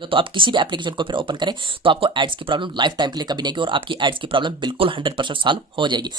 तो आप किसी भी एप्लीकेशन को फिर ओपन करें तो आपको एड्स की प्रॉब्लम लाइफ टाइम के लिए कभी नहीं आएगी और आपकी एड्स की प्रॉब्लम बिल्कुल 100% सॉल्व हो जाएगी।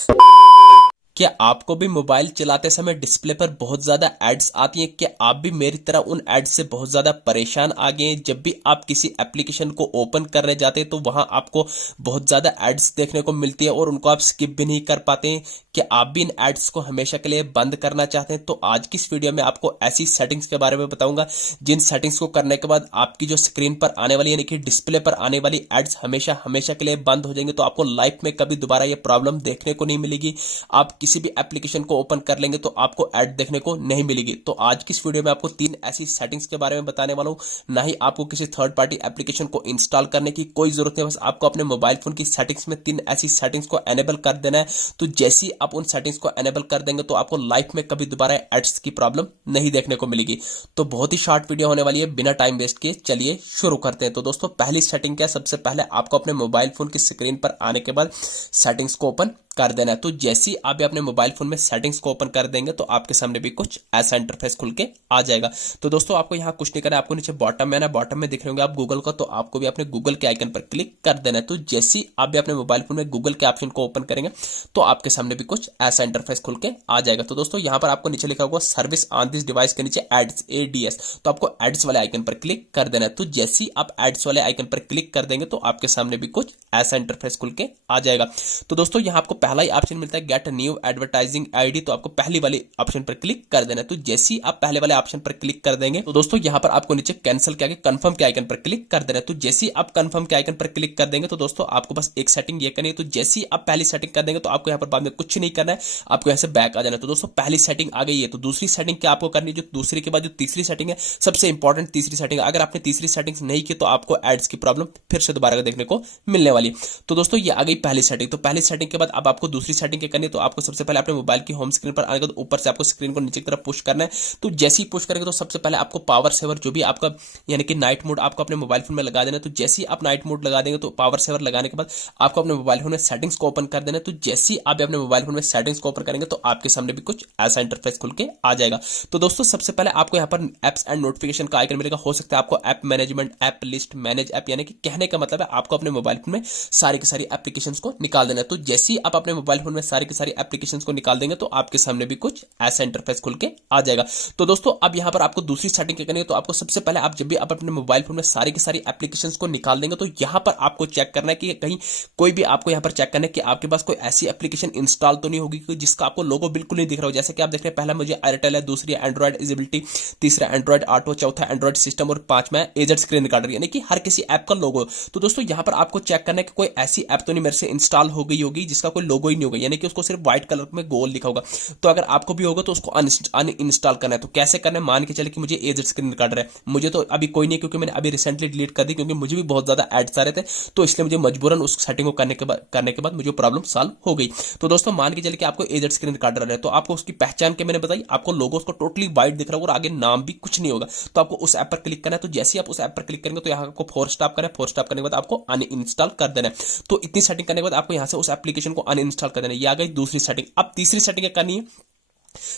क्या आपको भी मोबाइल चलाते समय डिस्प्ले पर बहुत ज़्यादा एड्स आती हैं? क्या आप भी मेरी तरह उन एड्स से बहुत ज़्यादा परेशान आ गए हैं? जब भी आप किसी एप्लीकेशन को ओपन करने जाते हैं तो वहां आपको बहुत ज़्यादा एड्स देखने को मिलती है और उनको आप स्किप भी नहीं कर पाते हैं। क्या आप भी इन एड्स को हमेशा के लिए बंद करना चाहते हैं? तो आज की इस वीडियो में आपको ऐसी सेटिंग्स के बारे में बताऊंगा जिन सेटिंग्स को करने के बाद आपकी जो स्क्रीन पर आने वाली यानी कि डिस्प्ले पर आने वाली एड्स हमेशा हमेशा के लिए बंद हो जाएंगे। तो आपको लाइफ में कभी दोबारा ये प्रॉब्लम देखने को नहीं मिलेगी। आप किसी भी एप्लीकेशन को ओपन कर लेंगे तो आपको ऐड देखने को नहीं मिलेगी। तो आज की इस वीडियो में आपको 3 ऐसी सेटिंग्स के बारे में बताने वाला हूं। ना ही आपको किसी थर्ड पार्टी एप्लीकेशन को इंस्टॉल करने की कोई जरूरत नहीं, बस आपको अपने मोबाइल फोन की सेटिंग्स में 3 ऐसी सेटिंग्स को एनेबल कर देना है। तो जैसे ही आप उन सेटिंग्स को एनेबल कर देंगे तो आपको लाइफ में कभी दोबारा एड्स की प्रॉब्लम नहीं देखने को मिलेगी। तो बहुत ही शॉर्ट वीडियो होने वाली है, बिना टाइम वेस्ट किए चलिए शुरू करते हैं। तो दोस्तों पहली सेटिंग क्या है? सबसे पहले आपको अपने मोबाइल फोन की स्क्रीन पर आने के बाद सेटिंग्स को ओपन कर देना है। तो जैसे ही आप अपने मोबाइल फोन में सेटिंग्स को ओपन कर देंगे तो आपके सामने भी कुछ ऐसा इंटरफेस खुल के आ जाएगा। तो दोस्तों आपको यहाँ कुछ नहीं करना है, आपको नीचे बॉटम में आना है, बॉटम में दिख रहे होंगे आप गूगल का, तो आपको भी अपने गूगल के आइकन पर क्लिक कर देना है। तो जैसे ही आप भी अपने मोबाइल फोन में गूगल के ऑप्शन को ओपन करेंगे तो आपके सामने भी कुछ ऐसा इंटरफेस खुल के आ जाएगा। तो दोस्तों यहाँ पर आपको नीचे लिखा होगा सर्विस ऑन दिस डिवाइस के नीचे एड्स ADS, तो आपको एड्स वाले आइकन पर क्लिक कर देना है। तो जैसे ही आप एड्स वाले आइकन पर क्लिक कर देंगे तो आपके सामने भी कुछ ऐसा इंटरफेस खुल के आ जाएगा। तो दोस्तों यहाँ आपको पहला ही ऑप्शन मिलता है गेट न्यू एडवर्टाइजिंग आईडी, तो आपको पहली वाली ऑप्शन पर क्लिक कर देना है। तो जैसे ही आप पहले वाले ऑप्शन पर क्लिक कर देंगे तो दोस्तों यहाँ पर आपको नीचे कैंसिल के आगे कंफर्म के आइकन पर क्लिक कर देना है। तो जैसे ही आप कंफर्म के आइकन पर क्लिक कर देंगे तो दोस्तों आपको बस एक सेटिंग ये करनी है। तो जैसे ही आप पहली सेटिंग कर देंगे तो आपको यहाँ पर बाद में कुछ नहीं करना है, आपको यहाँ से बैक आ जाना है। तो दोस्तों पहली सेटिंग आ गई है, तो दूसरी सेटिंग क्या आपको करनी है? जो दूसरी के बाद जो तीसरी सेटिंग है, सबसे इंपॉर्टेंट तीसरी सेटिंग, अगर आपने तीसरी सेटिंग्स नहीं की तो आपको एड्स की प्रॉब्लम फिर से दोबारा देखने को मिलने वाली। तो दोस्तों ये आ गई पहली सेटिंग। तो पहली सेटिंग के बाद अब आपको दूसरी सेटिंग क्या करनी है? तो आपको सबसे पहले अपने मोबाइल की होम स्क्रीन पर आने के बाद ऊपर से आपको स्क्रीन को नीचे की तरफ पुश करना है। तो जैसे ही पुश करेंगे तो सबसे पहले आपको पावर सेवर जो भी आपका यानी कि नाइट मोड आपको अपने मोबाइल फोन में लगा देना है। तो जैसे ही आप नाइट मोड लगा देंगे तो पावर सेवर लगाने के बाद आपको अपने मोबाइल फोन में सेटिंग्स को ओपन कर देना है। तो जैसे ही आप अपने मोबाइल फोन में सेटिंग्स को ओपन करेंगे तो आपके सामने भी कुछ ऐसा इंटरफेस खुल के आ जाएगा। तो दोस्तों सबसे पहले आपको यहाँ पर एप्स एंड नोटिफिकेशन का आइकन मिलेगा। हो सकता है आपको app management, app list, manage app, यानी कि कहने का मतलब है आपको अपने मोबाइल फोन में सारी की सारी एप्लीकेशंस को निकाल देना है। तो जैसे ही आप अपने मोबाइल फोन में सारी की सारी एप्लीकेशंस को निकाल देंगे तो आपके सामने भी कुछ ऐसा इंटरफेस खुल के आ जाएगा। तो दोस्तों अब यहाँ पर आपको दूसरी सेटिंग क्या करनी है? तो आपको सबसे पहले आप जब भी आप अपने मोबाइल फोन में सारी की सारी एप्लीकेशंस को निकाल देंगे तो यहाँ पर आपको चेक करना है कि कहीं कोई भी आपको यहाँ पर चेक करना है कि आपके पास कोई ऐसी एप्लीकेशन इंस्टॉल तो नहीं होगी जिसका आपको लोगो बिल्कुल नहीं दिख रहा हो। जैसे कि आप देख रहे हैं पहला मुझे एयरटेल है, दूसरी एंड्रॉइड इजिबिलिटी, तीसरा एंड्रॉइड ऑटो, चौथा एंड्रॉइड सिस्टम और पांचवा एजेड स्क्रीन रिकॉर्डर, यानी कि हर किसी ऐप का लोगो। तो दोस्तों यहाँ पर आपको चेक करना है कि कोई ऐसी ऐप तो नहीं मेरे से इंस्टॉल हो गई होगी जिसका कोई लोगो ही नहीं होगा, यानी कि उसको सिर्फ व्हाइट कलर में गोल लिखा होगा। तो अगर आपको भी होगा तो उसको अनइंस्टॉल करना है। तो कैसे करना है? मान के चले कि मुझे एजेड स्क्रीन रिकॉर्डर है, मुझे तो अभी कोई नहीं, क्योंकि मैंने अभी रिसेंटली डिलीट कर दी, क्योंकि मुझे भी बहुत ज्यादा एड्स आ रहे थे, तो इसलिए मुझे मजबूरन उस सेटिंग को करने के बाद मुझे प्रॉब्लम सॉल्व हो गई। तो दोस्तों मान के चले कि आपको एजेड स्क्रीन रिकॉर्डर है, तो आपको उसकी पहचान के मैंने बताई, आपको लोगो उसको टोटली व्हाइट दिख रहा होगा और आगे नाम भी कुछ नहीं होगा। तो आपको उस ऐप पर क्लिक करना है। तो जैसे ही आप उस ऐप पर क्लिक करेंगे तो यहाँ आपको फोर्स स्टॉप करना है, फोर्स स्टॉप करने के बाद आपको अनइंस्टॉल कर देना है। तो इतनी सेटिंग करने के बाद आपको यहाँ से उस एप्लीकेशन को अनइंस्टॉल कर देना है। ये आ गई दूसरी सेटिंग। अब तीसरी सेटिंग क्या करनी है?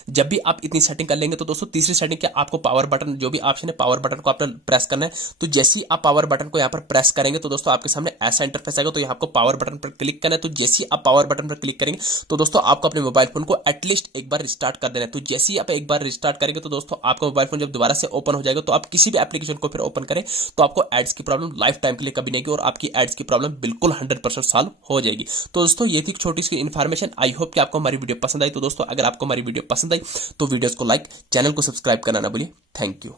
जब भी आप इतनी सेटिंग कर लेंगे तो दोस्तों तीसरी सेटिंग क्या, आपको पावर बटन जो भी ऑप्शन है पावर बटन को आपने प्रेस करना है। तो जैसे ही आप पावर बटन को यहाँ पर प्रेस करेंगे तो दोस्तों आपके सामने ऐसा इंटरफेस आएगा। तो यहाँ आपको पावर बटन पर क्लिक करना है। तो जैसे ही आप पावर बटन पर क्लिक करेंगे तो दोस्तों आपको अपने मोबाइल फोन को एटलीस्ट एक बार रिस्टार्ट कर देना है। तो जैसे ही आप एक बार रिस्टार्ट करेंगे तो दोस्तों आपका मोबाइल फोन जब दोबारा से ओपन हो जाएगा तो आप किसी भी एप्लीकेशन को फिर ओपन करें तो आपको एड्स की प्रॉब्लम लाइफ टाइम के लिए कभी नहीं होगी और आपकी एड्स की प्रॉब्लम बिल्कुल 100% सॉल्व हो जाएगी। तो दोस्तों ये थी छोटी सी इन्फॉर्मेशन। आई होप कि आपको हमारी वीडियो पसंद आई। तो दोस्तों अगर आपको हमारी वीडियो पसंद आई तो वीडियोस को लाइक, चैनल को सब्सक्राइब करना ना भूलिए। Thank you.